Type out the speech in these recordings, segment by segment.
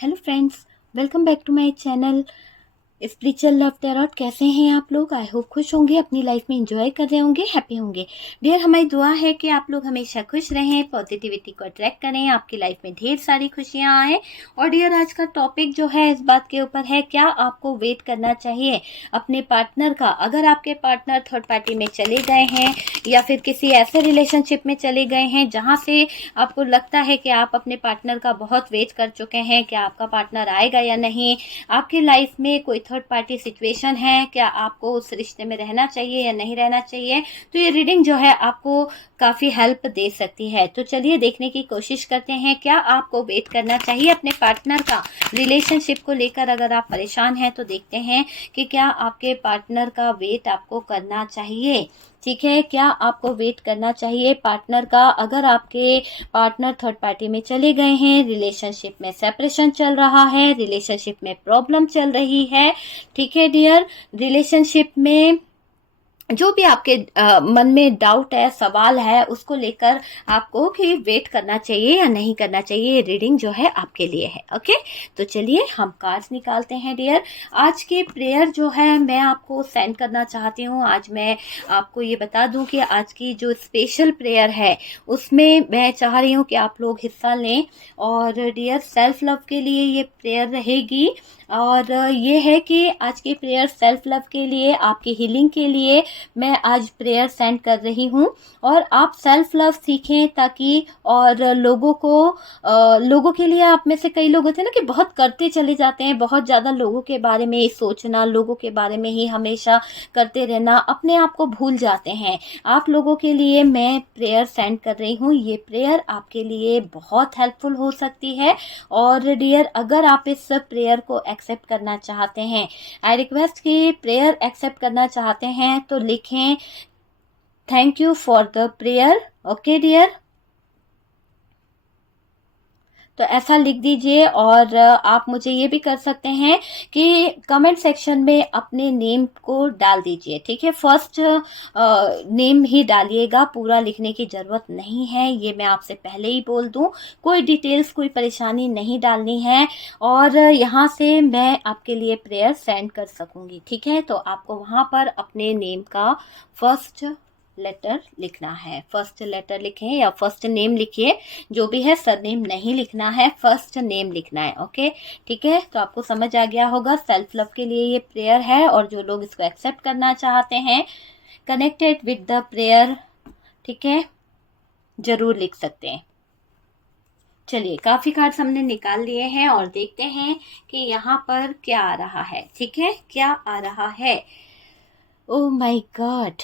Hello friends, welcome back to my channel spiritual love tarot. कैसे हैं आप लोग? आई होप खुश होंगे, अपनी लाइफ में एंजॉय कर रहे होंगे, हैप्पी होंगे। डियर, हमारी दुआ है कि आप लोग हमेशा खुश रहें, पॉजिटिविटी को अट्रैक्ट करें, आपकी लाइफ में ढेर सारी खुशियां आए। और डियर, आज का टॉपिक जो है इस बात के ऊपर है, क्या आपको वेट करना चाहिए अपने पार्टनर का? अगर आपके पार्टनर थर्ड पार्टी में चले गए हैं या फिर किसी ऐसे रिलेशनशिप में चले गए हैं जहाँ से आपको लगता है कि आप अपने पार्टनर का बहुत वेट कर चुके हैं, क्या आपका पार्टनर आएगा या नहीं, आपकी लाइफ में कोई थर्ड पार्टी सिचुएशन है, क्या आपको उस रिश्ते में रहना चाहिए या नहीं रहना चाहिए, तो ये रीडिंग जो है आपको काफ़ी हेल्प दे सकती है। तो चलिए देखने की कोशिश करते हैं, क्या आपको वेट करना चाहिए अपने पार्टनर का रिलेशनशिप को लेकर। अगर आप परेशान हैं तो देखते हैं कि क्या आपके पार्टनर का वेट आपको करना चाहिए। ठीक है, क्या आपको वेट करना चाहिए पार्टनर का? अगर आपके पार्टनर थर्ड पार्टी में चले गए हैं, रिलेशनशिप में सेपरेशन चल रहा है, रिलेशनशिप में प्रॉब्लम चल रही है, ठीक है डियर, रिलेशनशिप में जो भी आपके मन में डाउट है, सवाल है, उसको लेकर आपको कि वेट करना चाहिए या नहीं करना चाहिए, ये रीडिंग जो है आपके लिए है। ओके, तो चलिए हम कार्ड्स निकालते हैं डियर। आज के प्रेयर जो है मैं आपको सेंड करना चाहती हूँ। आज मैं आपको ये बता दूं कि आज की जो स्पेशल प्रेयर है उसमें मैं चाह रही हूँ कि आप लोग हिस्सा लें। और डियर, सेल्फ लव के लिए ये प्रेयर रहेगी। और ये है कि आज की प्रेयर सेल्फ लव के लिए, आपकी हीलिंग के लिए मैं आज प्रेयर सेंड कर रही हूँ। और आप सेल्फ लव सीखें ताकि और लोगों के लिए, आप में से कई लोग होते हैं ना कि बहुत करते चले जाते हैं, बहुत ज़्यादा लोगों के बारे में ही सोचना, लोगों के बारे में ही हमेशा करते रहना, अपने आप को भूल जाते हैं। आप लोगों के लिए मैं प्रेयर सेंड कर रही हूँ। ये प्रेयर आपके लिए बहुत हेल्पफुल हो सकती है। और डियर, अगर आप इस प्रेयर को एक्सेप्ट करना चाहते हैं, आई रिक्वेस्ट कि प्रेयर एक्सेप्ट करना चाहते हैं तो लिखें thank you for the prayer. Okay dear, तो ऐसा लिख दीजिए। और आप मुझे ये भी कर सकते हैं कि कमेंट सेक्शन में अपने नेम को डाल दीजिए। ठीक है, फर्स्ट नेम ही डालिएगा, पूरा लिखने की ज़रूरत नहीं है, ये मैं आपसे पहले ही बोल दूं। कोई डिटेल्स, कोई परेशानी नहीं डालनी है और यहाँ से मैं आपके लिए प्रेयर सेंड कर सकूंगी। ठीक है, तो आपको वहाँ पर अपने नेम का फर्स्ट लेटर लिखना है। फर्स्ट लेटर लिखें या फर्स्ट नेम लिखिए, जो भी है, सरनेम नहीं लिखना है, फर्स्ट नेम लिखना है। ओके, ठीक है, तो आपको समझ आ गया होगा। सेल्फ लव के लिए ये प्रेयर है और जो लोग इसको एक्सेप्ट करना चाहते हैं, कनेक्टेड विद द प्रेयर, ठीक है, जरूर लिख सकते हैं। चलिए, काफी कार्ड्स हमने निकाल लिए हैं और देखते हैं कि यहाँ पर क्या आ रहा है। ठीक है, क्या आ रहा है? ओह माय गॉड,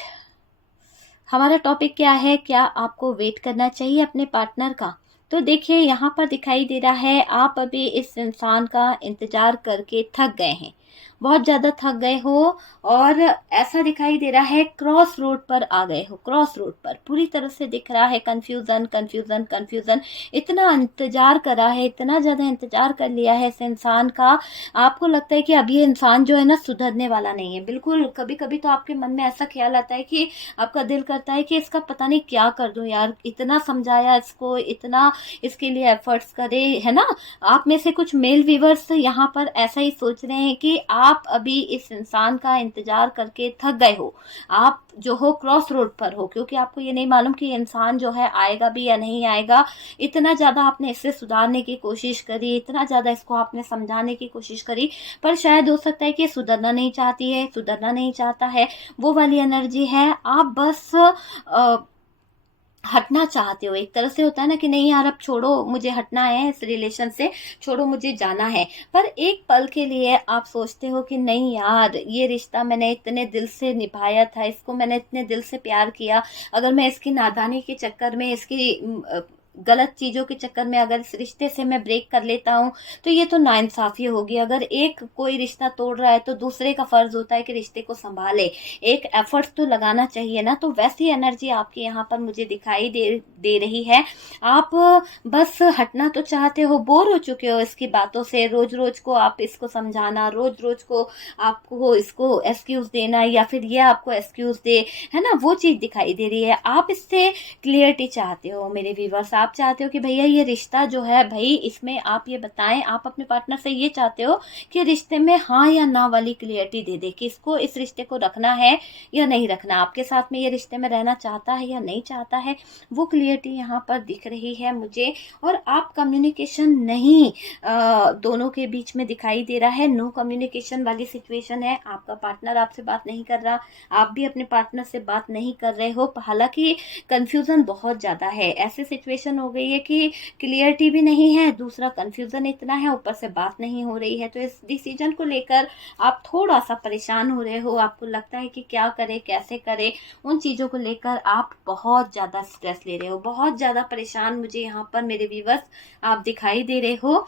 हमारा टॉपिक क्या है? क्या आपको वेट करना चाहिए अपने पार्टनर का? तो देखिए, यहाँ पर दिखाई दे रहा है आप अभी इस इंसान का इंतजार करके थक गए हैं, बहुत ज़्यादा थक गए हो। और ऐसा दिखाई दे रहा है क्रॉस रोड पर आ गए हो, क्रॉस रोड पर पूरी तरह से दिख रहा है कंफ्यूजन कंफ्यूजन कंफ्यूजन। इतना इंतजार करा है, इतना ज़्यादा इंतजार कर लिया है इस इंसान का, आपको लगता है कि अब ये इंसान जो है ना सुधरने वाला नहीं है बिल्कुल। कभी कभी तो आपके मन में ऐसा ख्याल आता है कि आपका दिल करता है कि इसका पता नहीं क्या कर दूं यार, इतना समझाया इसको, इतना इसके लिए एफर्ट्स करे, है ना। आप में से कुछ मेल व्यूवर्स यहाँ पर ऐसा ही सोच रहे हैं कि आप अभी इस इंसान का इंतजार करके थक गए हो, आप जो हो क्रॉस रोड पर हो, क्योंकि आपको ये नहीं मालूम कि इंसान जो है आएगा भी या नहीं आएगा। इतना ज़्यादा आपने इससे सुधारने की कोशिश करी, इतना ज़्यादा इसको आपने समझाने की कोशिश करी, पर शायद हो सकता है कि सुधरना नहीं चाहती है, सुधरना नहीं चाहता है, वो वाली एनर्जी है। आप बस हटना चाहते हो, एक तरह से होता है ना कि नहीं यार अब छोड़ो, मुझे हटना है इस रिलेशन से, छोड़ो मुझे जाना है। पर एक पल के लिए आप सोचते हो कि नहीं यार, ये रिश्ता मैंने इतने दिल से निभाया था, इसको मैंने इतने दिल से प्यार किया, अगर मैं इसकी नादानी के चक्कर में, इसकी गलत चीज़ों के चक्कर में अगर इस रिश्ते से मैं ब्रेक कर लेता हूँ तो ये तो नाइंसाफ़ी होगी। अगर एक कोई रिश्ता तोड़ रहा है तो दूसरे का फ़र्ज़ होता है कि रिश्ते को संभाले, एक एफर्ट्स तो लगाना चाहिए ना। तो वैसी एनर्जी आपकी यहाँ पर मुझे दिखाई दे रही है। आप बस हटना तो चाहते हो, बोर हो चुके हो इसकी बातों से, रोज रोज को आप इसको समझाना, रोज रोज को आपको इसको एक्सक्यूज़ देना या फिर ये आपको एक्सक्यूज़ दे, है ना, वो चीज़ दिखाई दे रही है। आप इससे क्लियरिटी चाहते हो मेरे व्यूवर्स, आप चाहते हो कि भैया ये रिश्ता जो है भाई, इसमें आप ये बताएं, आप अपने पार्टनर से ये चाहते हो कि रिश्ते में हाँ या ना वाली क्लियरिटी दे दे कि इसको, इस रिश्ते को रखना है या नहीं रखना, आपके साथ में ये रिश्ते में रहना चाहता है या नहीं चाहता है, वो क्लियरिटी यहाँ पर दिख रही है मुझे। और आप कम्युनिकेशन नहीं दोनों के बीच में दिखाई दे रहा है, नो कम्युनिकेशन वाली सिचुएशन है। आपका पार्टनर आपसे बात नहीं कर रहा, आप भी अपने पार्टनर से बात नहीं कर रहे हो, हालांकि कंफ्यूजन बहुत ज़्यादा है। ऐसी सिचुएशन हो गई है कि क्लियरिटी भी नहीं है, दूसरा कंफ्यूजन इतना है, ऊपर से बात नहीं हो रही है। तो इस डिसीजन को लेकर आप थोड़ा सा परेशान हो रहे हो, आपको लगता है कि क्या करें, कैसे करें, उन चीज़ों को लेकर आप बहुत ज़्यादा स्ट्रेस ले रहे हो, बहुत ज़्यादा परेशान मुझे यहाँ पर मेरे व्यूअर्स आप दिखाई दे रहे हो।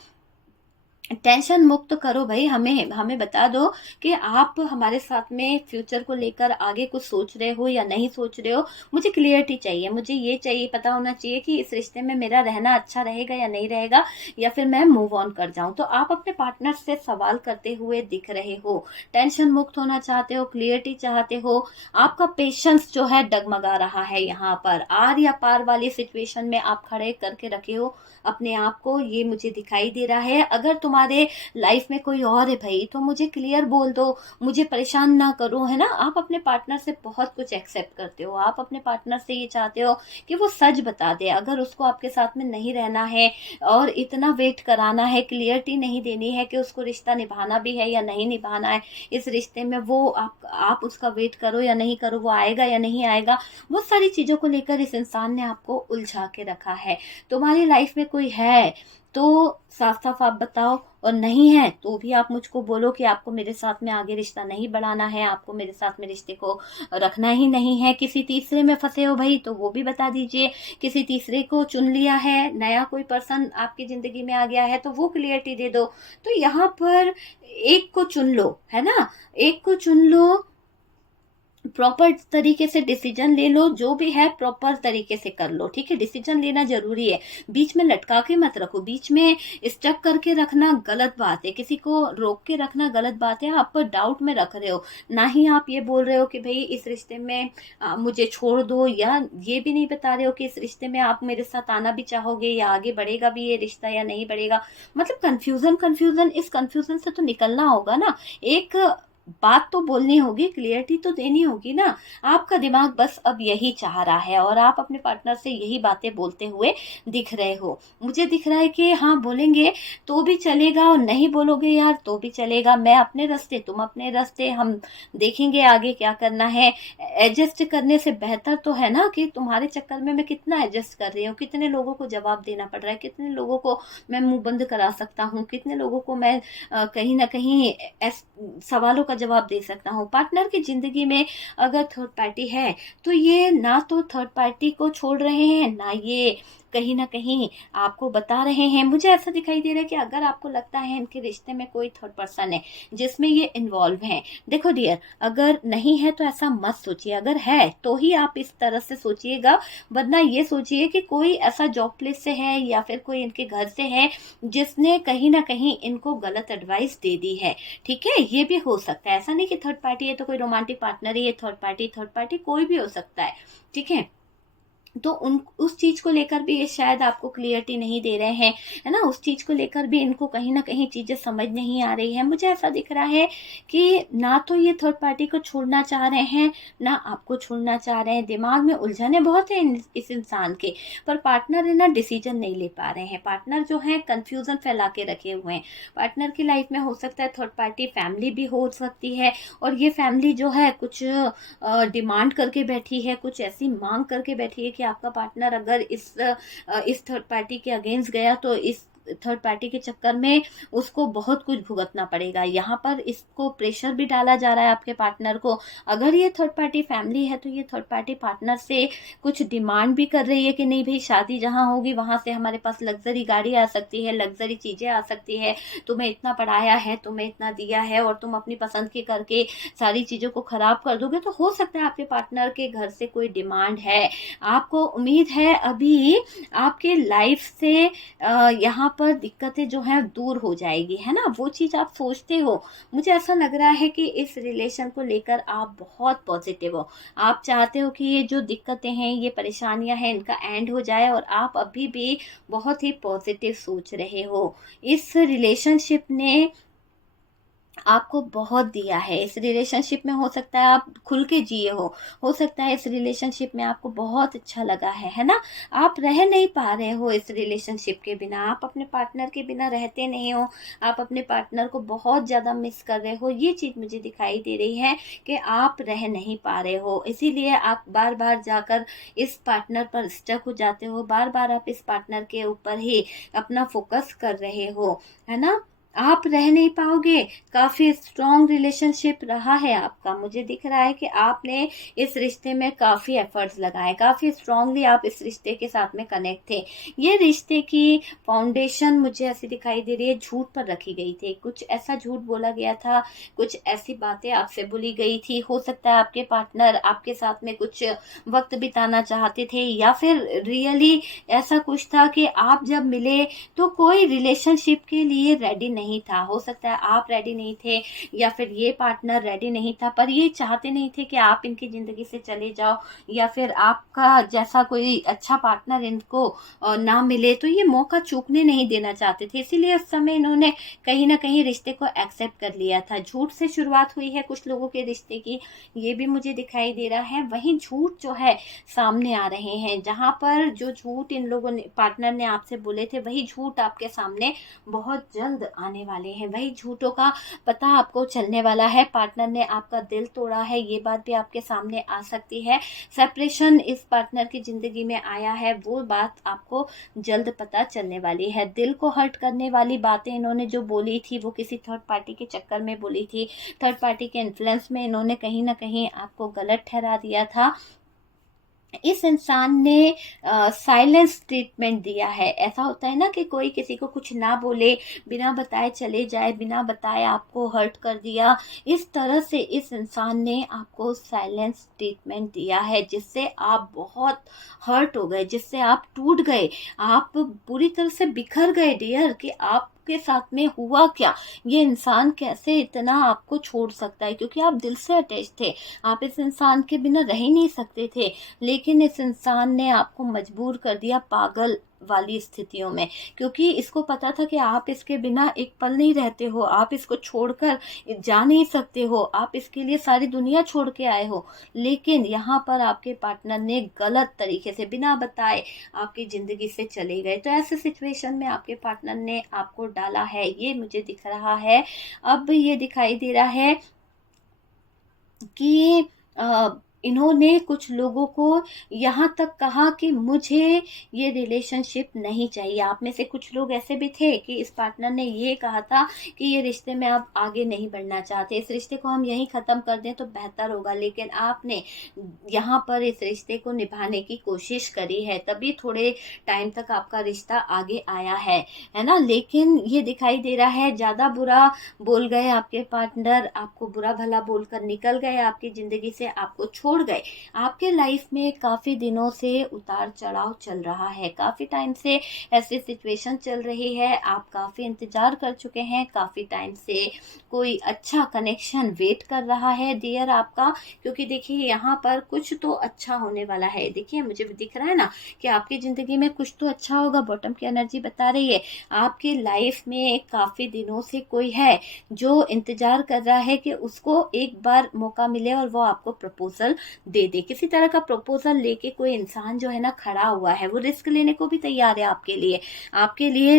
टेंशन मुक्त करो भाई, हमें हमें बता दो कि आप हमारे साथ में फ्यूचर को लेकर आगे कुछ सोच रहे हो या नहीं सोच रहे हो। मुझे क्लियरिटी चाहिए, मुझे ये चाहिए, पता होना चाहिए कि इस रिश्ते में मेरा रहना अच्छा रहेगा या नहीं रहेगा, या फिर मैं मूव ऑन कर जाऊं। तो आप अपने पार्टनर से सवाल करते हुए दिख रहे हो, टेंशन मुक्त होना चाहते हो, क्लियरिटी चाहते हो। आपका पेशेंस जो है डगमगा रहा है, यहाँ पर आर या पार वाली सिचुएशन में आप खड़े करके रखे हो अपने आप को, ये मुझे दिखाई दे रहा है। अगर तुम्हारे लाइफ में कोई और है भाई तो मुझे क्लियर बोल दो, मुझे परेशान ना करो, है ना। आप अपने पार्टनर से बहुत कुछ एक्सेप्ट करते हो, आप अपने पार्टनर से ये चाहते हो कि वो सच बता दे। अगर उसको आपके साथ में नहीं रहना है और इतना वेट कराना है, क्लियरिटी नहीं देनी है कि उसको रिश्ता निभाना भी है या नहीं निभाना है, इस रिश्ते में वो आप उसका वेट करो या नहीं करो, वो आएगा या नहीं आएगा, बहुत सारी चीजों को लेकर इस इंसान ने आपको उलझा के रखा है। तुम्हारी लाइफ में कोई है तो साफ साफ आप बताओ, और नहीं है तो भी आप मुझको बोलो कि आपको मेरे साथ में आगे रिश्ता नहीं बढ़ाना है, आपको मेरे साथ में रिश्ते को रखना ही नहीं है। किसी तीसरे में फंसे हो भाई तो वो भी बता दीजिए, किसी तीसरे को चुन लिया है, नया कोई पर्सन आपकी जिंदगी में आ गया है तो वो क्लियरिटी दे दो। तो यहाँ पर एक को चुन लो, है ना, एक को चुन लो, प्रॉपर तरीके से डिसीजन ले लो, जो भी है प्रॉपर तरीके से कर लो, ठीक है। डिसीजन लेना जरूरी है, बीच में लटका के मत रखो, बीच में स्टक करके रखना गलत बात है, किसी को रोक के रखना गलत बात है। आप डाउट में रख रहे हो, ना ही आप ये बोल रहे हो कि भाई इस रिश्ते में मुझे छोड़ दो, या ये भी नहीं बता रहे हो कि इस रिश्ते में आप मेरे साथ आना भी चाहोगे या आगे बढ़ेगा भी ये रिश्ता या नहीं बढ़ेगा। मतलब कंफ्यूजन, इस कंफ्यूजन से तो निकलना होगा ना, एक बात तो बोलनी होगी, क्लियरिटी तो देनी होगी ना। आपका दिमाग बस अब यही चाह रहा है और आप अपने पार्टनर से यही बातें बोलते हुए दिख रहे हो। मुझे दिख रहा है कि हाँ बोलेंगे तो भी चलेगा और नहीं बोलोगे यार तो भी चलेगा, मैं अपने रास्ते तुम अपने रास्ते, हम देखेंगे आगे क्या करना है। एडजस्ट करने से बेहतर तो है ना कि तुम्हारे चक्कर में मैं कितना एडजस्ट कर रही हूँ, कितने लोगों को जवाब देना पड़ रहा है, कितने लोगों को मैं मुंह बंद करा सकता हूँ, कितने लोगों को मैं कहीं ना कहीं सवालों का जवाब दे सकता हूँ। पार्टनर की जिंदगी में अगर थर्ड पार्टी है तो ये ना तो थर्ड पार्टी को छोड़ रहे हैं, ना ये कहीं ना कहीं आपको बता रहे हैं। मुझे ऐसा दिखाई दे रहा है कि अगर आपको लगता है इनके रिश्ते में कोई थर्ड पर्सन है जिसमें ये इन्वॉल्व है, देखो डियर, अगर नहीं है तो ऐसा मत सोचिए, अगर है तो ही आप इस तरह से सोचिएगा, वरना ये सोचिए कि कोई ऐसा जॉब प्लेस से है या फिर कोई इनके घर से है जिसने कहीं ना कहीं इनको गलत एडवाइस दे दी है, ठीक है। ये भी हो सकता है, ऐसा नहीं कि थर्ड पार्टी है तो कोई रोमांटिक पार्टनर ही है, थर्ड पार्टी कोई भी हो सकता है, ठीक है। तो उस चीज को लेकर भी ये शायद आपको क्लियरिटी नहीं दे रहे हैं, है ना, उस चीज को लेकर भी इनको कहीं ना कहीं चीजें समझ नहीं आ रही है। मुझे ऐसा दिख रहा है कि ना तो ये थर्ड पार्टी को छोड़ना चाह रहे हैं, ना आपको छोड़ना चाह रहे हैं। दिमाग में उलझने बहुत है इस इंसान के, पर पार्टनर है ना डिसीजन नहीं ले पा रहे हैं। पार्टनर जो है कंफ्यूजन फैला के रखे हुए हैं। पार्टनर की लाइफ में हो सकता है थर्ड पार्टी फैमिली भी हो सकती है, और ये फैमिली जो है कुछ डिमांड करके बैठी है, कुछ ऐसी मांग करके बैठी है कि आपका पार्टनर अगर इस थर्ड पार्टी के अगेंस्ट गया तो इस थर्ड पार्टी के चक्कर में उसको बहुत कुछ भुगतना पड़ेगा। यहाँ पर इसको प्रेशर भी डाला जा रहा है आपके पार्टनर को। अगर ये थर्ड पार्टी फैमिली है तो ये थर्ड पार्टी पार्टनर से कुछ डिमांड भी कर रही है कि नहीं भाई शादी जहाँ होगी वहां से हमारे पास लग्जरी गाड़ी आ सकती है, लग्जरी चीजें आ सकती है, तुम्हें इतना पढ़ाया है, तुम्हें इतना दिया है और तुम अपनी पसंद के करके सारी चीजों को खराब कर दोगे। तो हो सकता है आपके पार्टनर के घर से कोई डिमांड है, आपको उम्मीद है अभी आपके लाइफ से यहाँ पर दिक्कतें जो हैं दूर हो जाएगी, है ना, वो चीज़ आप सोचते हो। मुझे ऐसा लग रहा है कि इस रिलेशन को लेकर आप बहुत पॉजिटिव हो। आप चाहते हो कि ये जो दिक्कतें हैं, ये परेशानियां हैं, इनका एंड हो जाए, और आप अभी भी बहुत ही पॉजिटिव सोच रहे हो। इस रिलेशनशिप ने आपको बहुत दिया है। इस रिलेशनशिप में हो सकता है आप खुल के जिए हो सकता है इस रिलेशनशिप में आपको बहुत अच्छा लगा है ना? आप रह नहीं पा रहे हो इस रिलेशनशिप के बिना, आप अपने पार्टनर के बिना रहते नहीं हो, आप अपने पार्टनर को बहुत ज़्यादा मिस कर रहे हो। ये चीज़ मुझे दिखाई दे रही है कि आप रह नहीं पा रहे हो, इसीलिए आप बार-बार जाकर इस पार्टनर पर स्टक हो जाते हो, बार-बार आप इस पार्टनर के ऊपर ही अपना फोकस कर रहे हो, है ना? आप रह नहीं पाओगे। काफ़ी स्ट्रॉन्ग रिलेशनशिप रहा है आपका। मुझे दिख रहा है कि आपने इस रिश्ते में काफ़ी एफर्ट्स लगाए, काफ़ी स्ट्रॉन्गली आप इस रिश्ते के साथ में कनेक्ट थे। ये रिश्ते की फाउंडेशन मुझे ऐसी दिखाई दे रही है, झूठ पर रखी गई थी। कुछ ऐसा झूठ बोला गया था, कुछ ऐसी बातें आपसे बोली गई थी। हो सकता है आपके पार्टनर आपके साथ में कुछ वक्त बिताना चाहते थे, या फिर रियली ऐसा कुछ था कि आप जब मिले तो कोई रिलेशनशिप के लिए रेडी नहीं था। हो सकता है आप रेडी नहीं थे, या फिर ये पार्टनर रेडी नहीं था, पर ये चाहते नहीं थे कि आप इनकी ज़िंदगी से चले जाओ, या फिर आपका जैसा कोई अच्छा पार्टनर इनको ना मिले, तो ये मौका चूकने नहीं देना चाहते थे। इसीलिए उस समय इन्होंने कहीं न कहीं रिश्ते को एक्सेप्ट कर लिया था। झूठ से शुरुआत हुई है कुछ लोगों के रिश्ते की, ये भी मुझे दिखाई दे रहा है। वहीं झूठ जो है सामने आ रहे हैं, जहाँ पर जो झूठ इन लोगों ने पार्टनर ने आपसे बोले थे, वही झूठ आपके सामने बहुत जल्द आने वाले हैं। वही झूठों का पता आपको चलने वाला है। पार्टनर ने आपका दिल तोड़ा है, ये बात भी आपके सामने आ सकती है। सेपरेशन इस पार्टनर की ज़िंदगी में आया है, वो बात आपको जल्द पता चलने वाली है। दिल को हर्ट करने वाली बातें इन्होंने जो बोली थी, वो किसी थर्ड पार्टी के चक्कर में बोली थी। थर्ड पार्टी के इन्फ्लुएंस में इन्होंने कहीं न कहीं आपको गलत ठहरा दिया था। इस इंसान ने साइलेंस ट्रीटमेंट दिया है। ऐसा होता है ना कि कोई किसी को कुछ ना बोले, बिना बताए चले जाए, बिना बताए आपको हर्ट कर दिया। इस तरह से इस इंसान ने आपको साइलेंस ट्रीटमेंट दिया है, जिससे आप बहुत हर्ट हो गए, जिससे आप टूट गए, आप पूरी तरह से बिखर गए डियर, कि आपके साथ में हुआ क्या? ये इंसान कैसे इतना आपको छोड़ सकता है? क्योंकि आप दिल से अटैच थे, आप इस इंसान के बिना रह ही नहीं सकते थे। लेकिन इस इंसान ने आपको मजबूर कर दिया पागल वाली स्थितियों में, क्योंकि इसको पता था कि आप इसके बिना एक पल नहीं रहते हो, आप इसको छोड़कर जा नहीं सकते हो, आप इसके लिए सारी दुनिया छोड़ के आए हो। लेकिन यहाँ पर आपके पार्टनर ने गलत तरीके से बिना बताए आपकी ज़िंदगी से चले गए। तो ऐसे सिचुएशन में आपके पार्टनर ने आपको डाला है, ये मुझे दिख रहा है। अब ये दिखाई दे रहा है कि इन्होंने कुछ लोगों को यहाँ तक कहा कि मुझे ये रिलेशनशिप नहीं चाहिए। आप में से कुछ लोग ऐसे भी थे कि इस पार्टनर ने ये कहा था कि ये रिश्ते में आप आगे नहीं बढ़ना चाहते, इस रिश्ते को हम यहीं ख़त्म कर दें तो बेहतर होगा। लेकिन आपने यहाँ पर इस रिश्ते को निभाने की कोशिश करी है, तभी थोड़े टाइम तक आपका रिश्ता आगे आया है ना? लेकिन ये दिखाई दे रहा है ज़्यादा बुरा बोल गए आपके पार्टनर, आपको बुरा भला बोलकर निकल गए आपकी ज़िंदगी से, आपको छोड़ गए। आपके लाइफ में काफ़ी दिनों से उतार चढ़ाव चल रहा है, काफ़ी टाइम से ऐसी सिचुएशन चल रही है, आप काफ़ी इंतज़ार कर चुके हैं, काफ़ी टाइम से कोई अच्छा कनेक्शन वेट कर रहा है डियर आपका। क्योंकि देखिए यहाँ पर कुछ तो अच्छा होने वाला है। देखिए मुझे दिख रहा है ना कि आपकी ज़िंदगी में कुछ तो अच्छा होगा, बॉटम की एनर्जी बता रही है। आपकी लाइफ में काफ़ी दिनों से कोई है जो इंतज़ार कर रहा है कि उसको एक बार मौका मिले और वो आपको प्रपोजल दे दे। किसी तरह का प्रपोजल लेके कोई इंसान जो है ना खड़ा हुआ है, वो रिस्क लेने को भी तैयार है आपके लिए। आपके लिए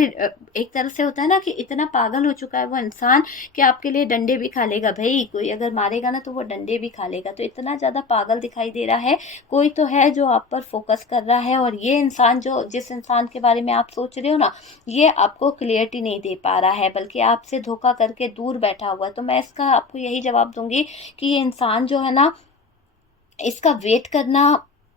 एक तरह से होता है ना कि इतना पागल हो चुका है वो इंसान कि आपके लिए डंडे भी खा लेगा। भाई कोई अगर मारेगा ना तो वो डंडे भी खा लेगा। तो इतना ज़्यादा पागल दिखाई दे रहा है। कोई तो है जो आप पर फोकस कर रहा है, और ये इंसान जो जिस इंसान के बारे में आप सोच रहे हो ना, ये आपको क्लियरिटी नहीं दे पा रहा है, बल्कि आपसे धोखा करके दूर बैठा हुआ है। तो मैं इसका आपको यही जवाब दूंगी कि ये इंसान जो है ना, इसका वेट करना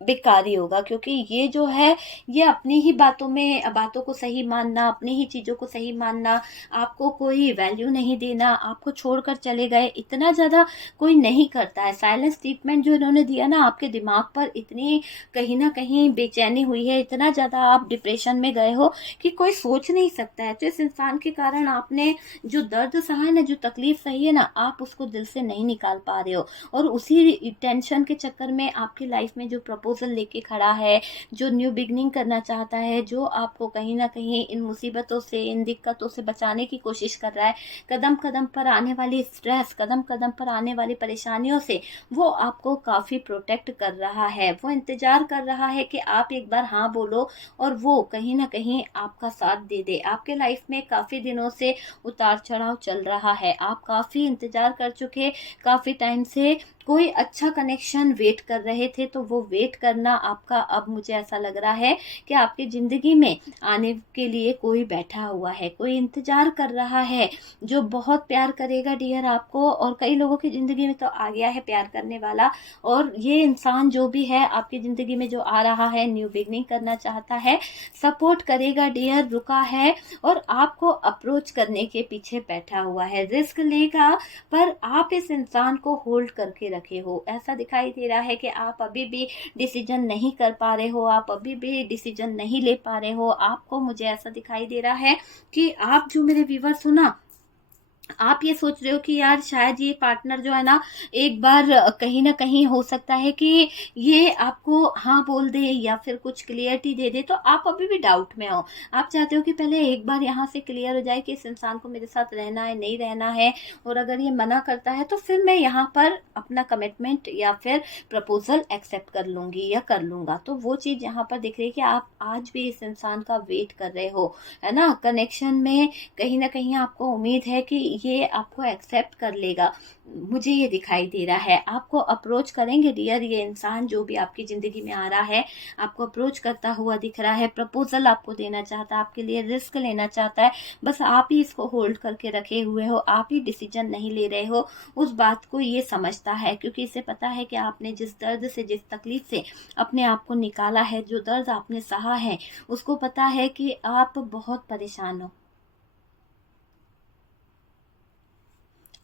बेकार ही होगा, क्योंकि ये जो है ये अपनी ही बातों को सही मानना, अपनी ही चीज़ों को सही मानना, आपको कोई वैल्यू नहीं देना, आपको छोड़कर चले गए, इतना ज़्यादा कोई नहीं करता है। साइलेंस ट्रीटमेंट जो इन्होंने दिया ना, आपके दिमाग पर इतनी कहीं ना कहीं बेचैनी हुई है, इतना ज़्यादा आप डिप्रेशन में गए हो कि कोई सोच नहीं सकता है। तो इस इंसान के कारण आपने जो दर्द सहा है ना, जो तकलीफ सही है ना, आप उसको दिल से नहीं निकाल पा रहे हो, और उसी टेंशन के चक्कर में आपकी लाइफ में जो प्रपोजल लेके खड़ा है, जो न्यू बिगनिंग करना चाहता है, जो आपको कहीं ना कहीं इन मुसीबतों से, इन दिक्कतों से बचाने की कोशिश कर रहा है, कदम कदम पर आने वाली स्ट्रेस, कदम कदम पर आने वाली परेशानियों से वो आपको काफ़ी प्रोटेक्ट कर रहा है। वो इंतज़ार कर रहा है कि आप एक बार हाँ बोलो और वो कहीं ना कहीं आपका साथ दे दे। आपके लाइफ में काफ़ी दिनों से उतार चढ़ाव चल रहा है, आप काफ़ी इंतज़ार कर चुके, काफ़ी टाइम से कोई अच्छा कनेक्शन वेट कर रहे थे, तो वो वेट करना आपका अब मुझे ऐसा लग रहा है कि आपकी ज़िंदगी में आने के लिए कोई बैठा हुआ है, कोई इंतज़ार कर रहा है, जो बहुत प्यार करेगा डियर आपको। और कई लोगों की ज़िंदगी में तो आ गया है प्यार करने वाला, और ये इंसान जो भी है आपकी ज़िंदगी में जो आ रहा है, न्यू बिगनिंग करना चाहता है, सपोर्ट करेगा डियर, रुका है और आपको अप्रोच करने के पीछे बैठा हुआ है, रिस्क लेगा, पर आप इस इंसान को होल्ड करके रखे हो। ऐसा दिखाई दे रहा है कि आप अभी भी डिसीजन नहीं कर पा रहे हो, आप अभी भी डिसीजन नहीं ले पा रहे हो। आपको, मुझे ऐसा दिखाई दे रहा है कि आप जो मेरे व्यूअर्स हो ना, आप ये सोच रहे हो कि यार शायद ये पार्टनर जो है ना, एक बार कहीं ना कहीं हो सकता है कि ये आपको हाँ बोल दे या फिर कुछ क्लियरिटी दे दे, तो आप अभी भी डाउट में हो। आप चाहते हो कि पहले एक बार यहाँ से क्लियर हो जाए कि इस इंसान को मेरे साथ रहना है, नहीं रहना है, और अगर ये मना करता है तो फिर मैं यहाँ पर अपना कमिटमेंट या फिर प्रपोजल एक्सेप्ट कर लूँगी या कर लूँगा। तो वो चीज़ यहाँ पर दिख रही है कि आप आज भी इस इंसान का वेट कर रहे हो, है ना। कनेक्शन में कहीं ना कहीं आपको उम्मीद है कि ये आपको एक्सेप्ट कर लेगा, मुझे ये दिखाई दे रहा है। आपको अप्रोच करेंगे डियर, ये इंसान जो भी आपकी ज़िंदगी में आ रहा है आपको अप्रोच करता हुआ दिख रहा है, प्रपोजल आपको देना चाहता है, आपके लिए रिस्क लेना चाहता है, बस आप ही इसको होल्ड करके रखे हुए हो, आप ही डिसीजन नहीं ले रहे हो। उस बात को ये समझता है, क्योंकि इसे पता है कि आपने जिस दर्द से, जिस तकलीफ से अपने आप को निकाला है, जो दर्द आपने सहा है, उसको पता है कि आप बहुत परेशान हो।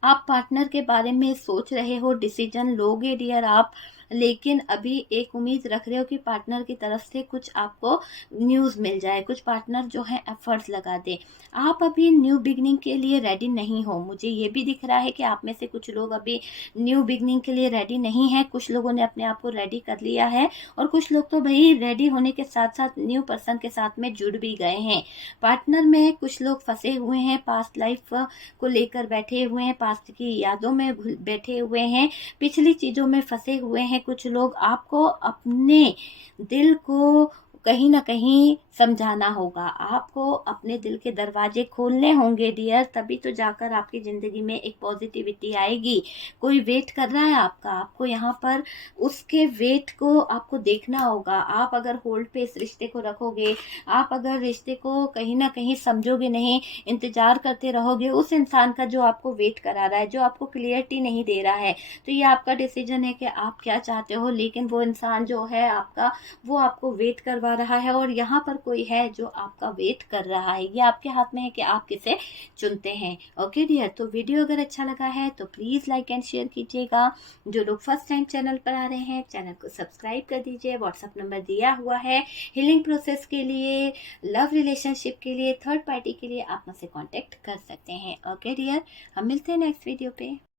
आप पार्टनर के बारे में सोच रहे हो, डिसीजन लोगे डियर आप, लेकिन अभी एक उम्मीद रख रहे हो कि पार्टनर की तरफ से कुछ आपको न्यूज़ मिल जाए, कुछ पार्टनर जो है एफर्ट्स लगा दे। आप अभी न्यू बिगनिंग के लिए रेडी नहीं हो। मुझे ये भी दिख रहा है कि आप में से कुछ लोग अभी न्यू बिगनिंग के लिए रेडी नहीं है, कुछ लोगों ने अपने आप को रेडी कर लिया है, और कुछ लोग तो भाई रेडी होने के साथ साथ न्यू पर्सन के साथ में जुड़ भी गए हैं। पार्टनर में कुछ लोग फंसे हुए हैं, पास्ट लाइफ को लेकर बैठे हुए हैं, पास्ट की यादों में बैठे हुए हैं, पिछली चीज़ों में फंसे हुए हैं कुछ लोग। आपको अपने दिल को कहीं ना कहीं समझाना होगा, आपको अपने दिल के दरवाजे खोलने होंगे डियर, तभी तो जाकर आपकी ज़िंदगी में एक पॉजिटिविटी आएगी। कोई वेट कर रहा है आपका, आपको यहाँ पर उसके वेट को आपको देखना होगा। आप अगर होल्ड पे इस रिश्ते को रखोगे, आप अगर रिश्ते को कहीं ना कहीं समझोगे नहीं, इंतज़ार करते रहोगे उस इंसान का जो आपको वेट करा रहा है, जो आपको क्लियरिटी नहीं दे रहा है, तो ये आपका डिसीजन है कि आप क्या चाहते हो। लेकिन वो इंसान जो है आपका, वो आपको वेट करवा रहा है, और यहाँ पर कोई है जो आपका वेट कर रहा है। ये आपके हाथ में है कि आप किसे चुनते हैं। ओके डियर, तो वीडियो अगर अच्छा लगा है तो प्लीज़ लाइक एंड शेयर कीजिएगा। जो लोग फर्स्ट टाइम चैनल पर आ रहे हैं, चैनल को सब्सक्राइब कर दीजिए। व्हाट्सअप नंबर दिया हुआ है हीलिंग प्रोसेस के लिए, लव रिलेशनशिप के लिए, थर्ड पार्टी के लिए आप मुझसे कांटेक्ट कर सकते हैं। ओके डियर, हम मिलते हैं नेक्स्ट वीडियो पे।